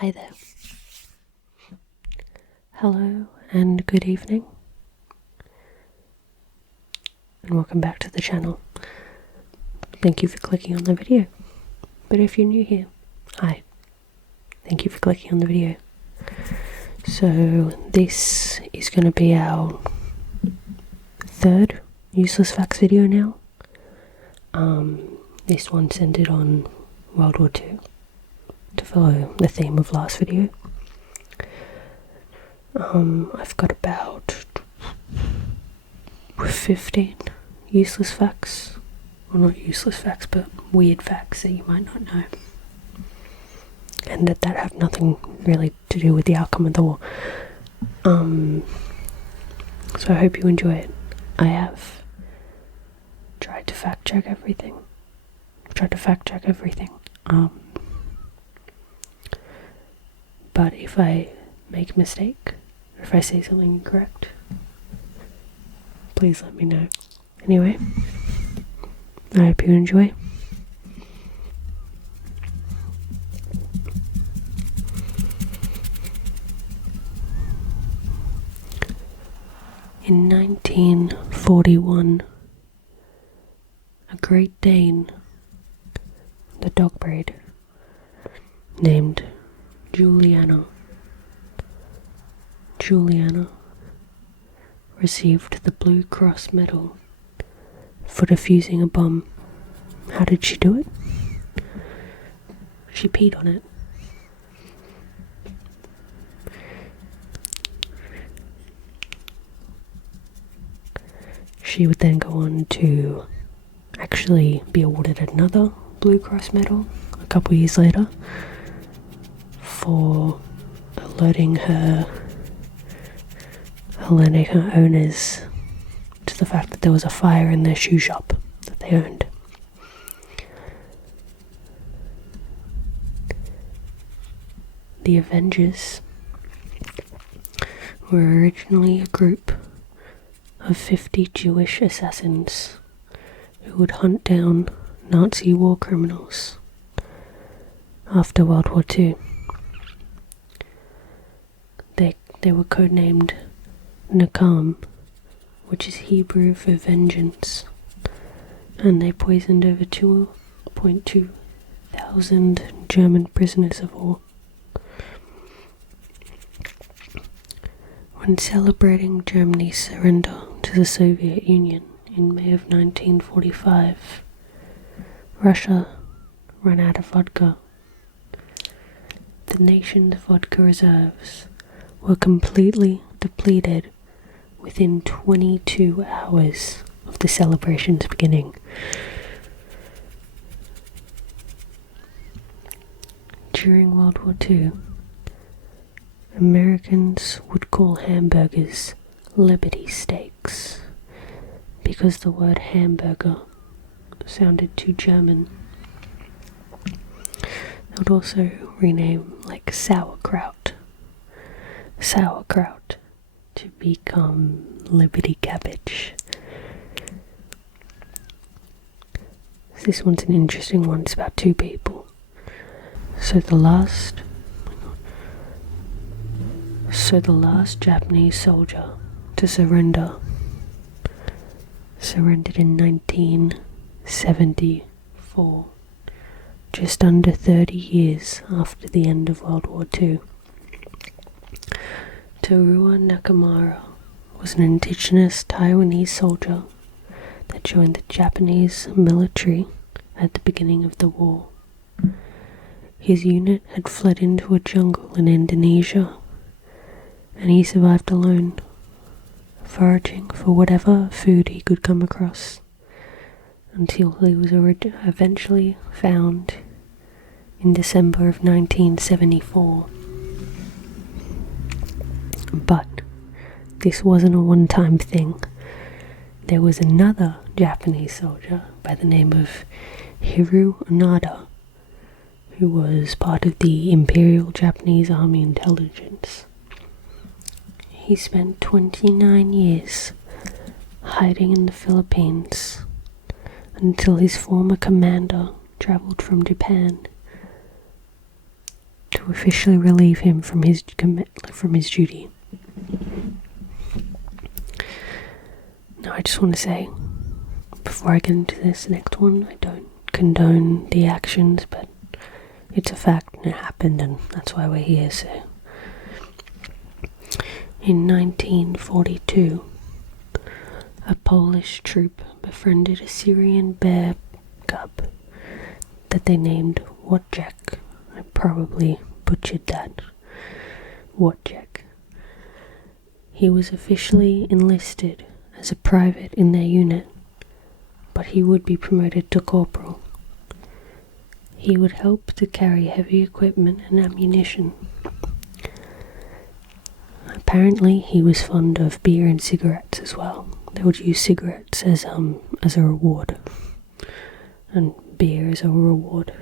Hi there. Hello and good evening. And welcome back to the channel. Thank you for clicking on the video. But if you're new here, hi. Thank you for clicking on the video. So this is going to be our third useless facts video now. This one centered on World War II to follow the theme of last video. I've got about 15 useless facts. Well, not useless facts, but weird facts that you might not know. And that have nothing really to do with the outcome of the war. So I hope you enjoy it. I have tried to fact check everything. But if I make a mistake, or if I say something incorrect, please let me know. Anyway, I hope you enjoy. In 1941, a Great Dane, the dog breed, named Juliano, received the Blue Cross Medal for defusing a bomb. How did she do it? She peed on it. She would then go on to actually be awarded another Blue Cross Medal a couple years later for alerting her owners to the fact that there was a fire in their shoe shop that they owned. The Avengers were originally a group of 50 Jewish assassins who would hunt down Nazi war criminals after World War II. They were codenamed Nakam, which is Hebrew for vengeance, and they poisoned over 2.2 thousand German prisoners of war. When celebrating Germany's surrender to the Soviet Union in May of 1945, Russia ran out of vodka. The nation's vodka reserves were completely depleted within 22 hours of the celebrations beginning. During World War II, Americans would call hamburgers Liberty steaks because the word hamburger sounded too German. They would also rename like sauerkraut to become Liberty cabbage. This one's an interesting one. It's about two people. So the last Japanese soldier to surrendered in 1974, just under 30 years after the end of World War II. Teruo Nakamura was an indigenous Taiwanese soldier that joined the Japanese military at the beginning of the war. His unit had fled into a jungle in Indonesia, and he survived alone, foraging for whatever food he could come across, until he was eventually found in December of 1974. But this wasn't a one-time thing. There was another Japanese soldier by the name of Hiru Onada, who was part of the Imperial Japanese Army Intelligence. He spent 29 years hiding in the Philippines until his former commander traveled from Japan to officially relieve him from his duty. Now, I just want to say, before I get into this next one, I don't condone the actions, but it's a fact and it happened, and that's why we're here. So, in 1942, a Polish troop befriended a Syrian bear cub that they named Wojciech. I probably butchered that. Wojciech. He was officially enlisted as a private in their unit, but he would be promoted to corporal. He would help to carry heavy equipment and ammunition. Apparently, he was fond of beer and cigarettes as well. They would use cigarettes as a reward, and beer as a reward.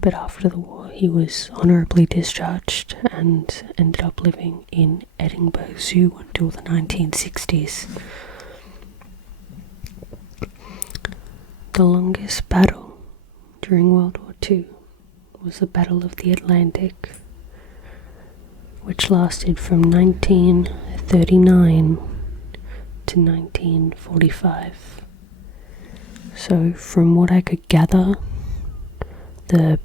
But after the war, he was honourably discharged and ended up living in Edinburgh Zoo until the 1960s. The longest battle during World War II was the Battle of the Atlantic, which lasted from 1939 to 1945. So from what I could gather, the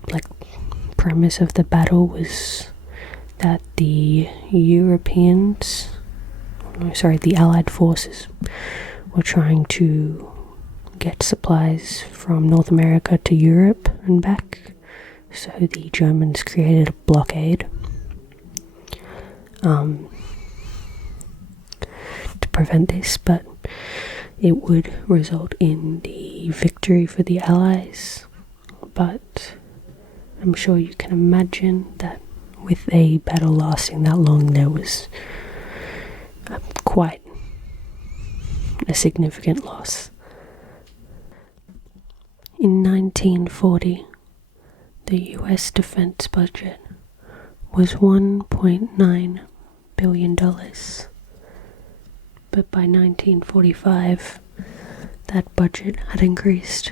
premise of the battle was that the Allied forces were trying to get supplies from North America to Europe and back. So the Germans created a blockade to prevent this, but it would result in the victory for the Allies. But I'm sure you can imagine that with a battle lasting that long, there was quite a significant loss. In 1940, the US defense budget was $1.9 billion. But by 1945, that budget had increased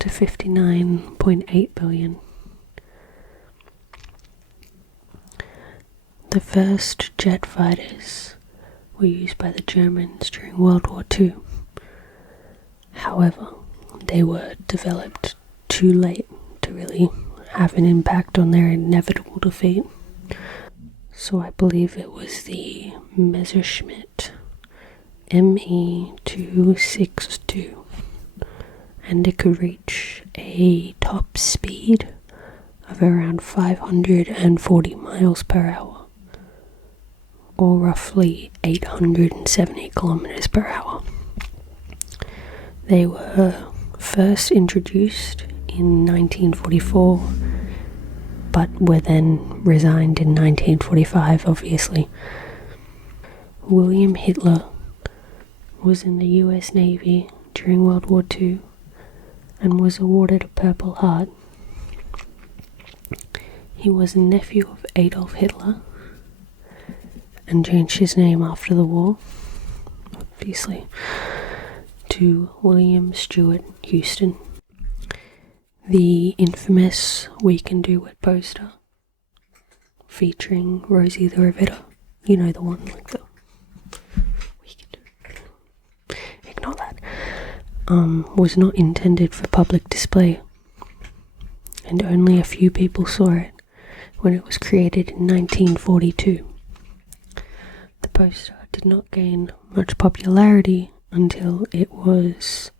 to $59.8 billion. The first jet fighters were used by the Germans during World War II. However, they were developed too late to really have an impact on their inevitable defeat. So I believe it was the Messerschmitt ME-262, and it could reach a top speed of around 540 miles per hour, or roughly 870 kilometers per hour. They were first introduced in 1944, but were then resigned in 1945, obviously. William Hitler was in the US Navy during World War II and was awarded a Purple Heart. He was a nephew of Adolf Hitler and changed his name after the war, obviously, to William Stewart Houston. The infamous We Can Do It poster featuring Rosie the Riveter, you know, the one like the We Can Do It, ignore that, was not intended for public display, and only a few people saw it when it was created in 1942. The poster did not gain much popularity until it was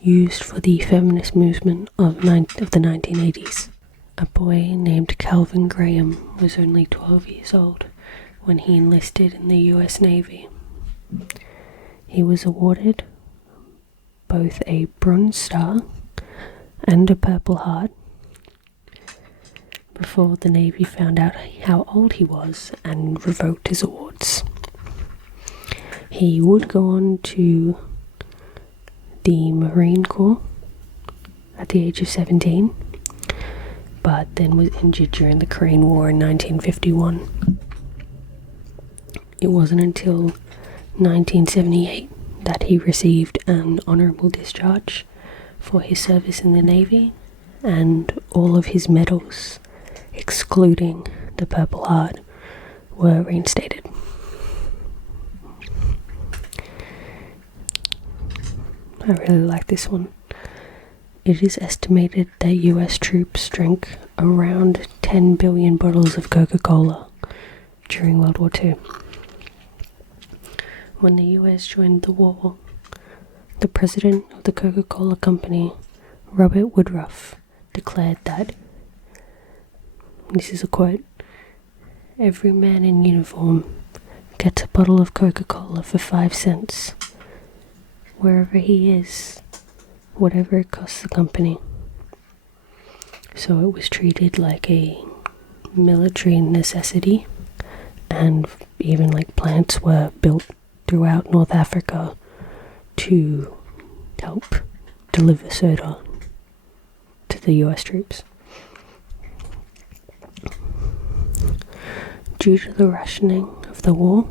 used for the feminist movement of the 1980s. A boy named Calvin Graham was only 12 years old when he enlisted in the US Navy. He was awarded both a Bronze Star and a Purple Heart before the Navy found out how old he was and revoked his awards. He would go on to the Marine Corps at the age of 17, but then was injured during the Korean War in 1951. It wasn't until 1978 that he received an honourable discharge for his service in the Navy, and all of his medals excluding the Purple Heart, were reinstated. I really like this one. It is estimated that US troops drank around 10 billion bottles of Coca-Cola during World War II. When the US joined the war, the president of the Coca-Cola company, Robert Woodruff, declared that, this is a quote, "Every man in uniform gets a bottle of Coca-Cola for 5 cents, wherever he is, whatever it costs the company." So it was treated like a military necessity, and even like plants were built throughout North Africa to help deliver soda to the US troops. Due to the rationing of the war,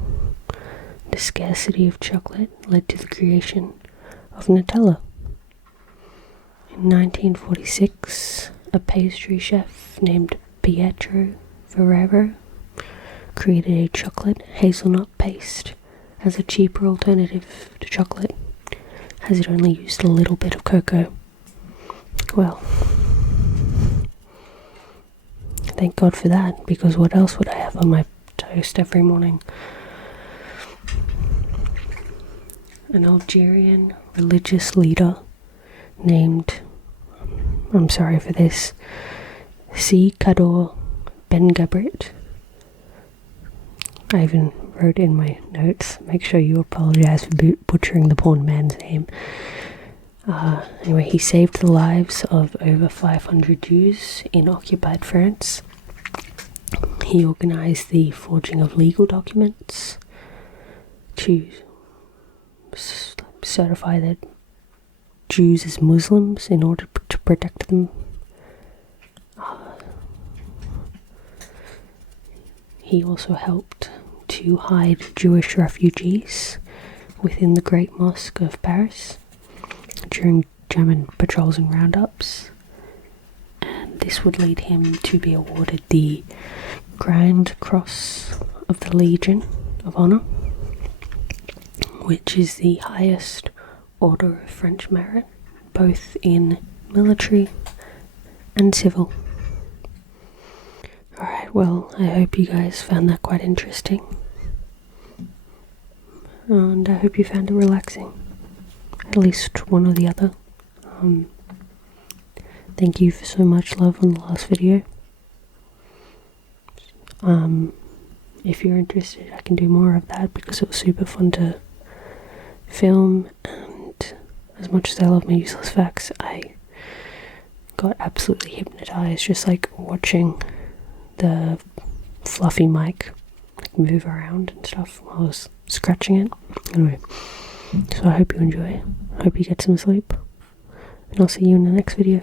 the scarcity of chocolate led to the creation of Nutella. In 1946, a pastry chef named Pietro Ferrero created a chocolate hazelnut paste as a cheaper alternative to chocolate, as it only used a little bit of cocoa. Well, thank God for that, because what else would I have on my toast every morning? An Algerian religious leader named, I'm sorry for this, Si Kador Ben Gabrit. I even wrote in my notes, make sure you apologize for butchering the poor man's name. Anyway, he saved the lives of over 500 Jews in occupied France. He organized the forging of legal documents to certify that Jews as Muslims in order to protect them. He also helped to hide Jewish refugees within the Great Mosque of Paris during German patrols and roundups, and this would lead him to be awarded the Grand Cross of the Legion of Honor, which is the highest order of French merit, both in military and civil. Alright, well, I hope you guys found that quite interesting, and I hope you found it relaxing, at least one or the other. Thank you for so much love on the last video. If you're interested, I can do more of that because it was super fun to film, and as much as I love my useless facts, I got absolutely hypnotized just like watching the fluffy mic like move around and stuff while I was scratching it. Anyway, so I hope you enjoy. I hope you get some sleep, and I'll see you in the next video.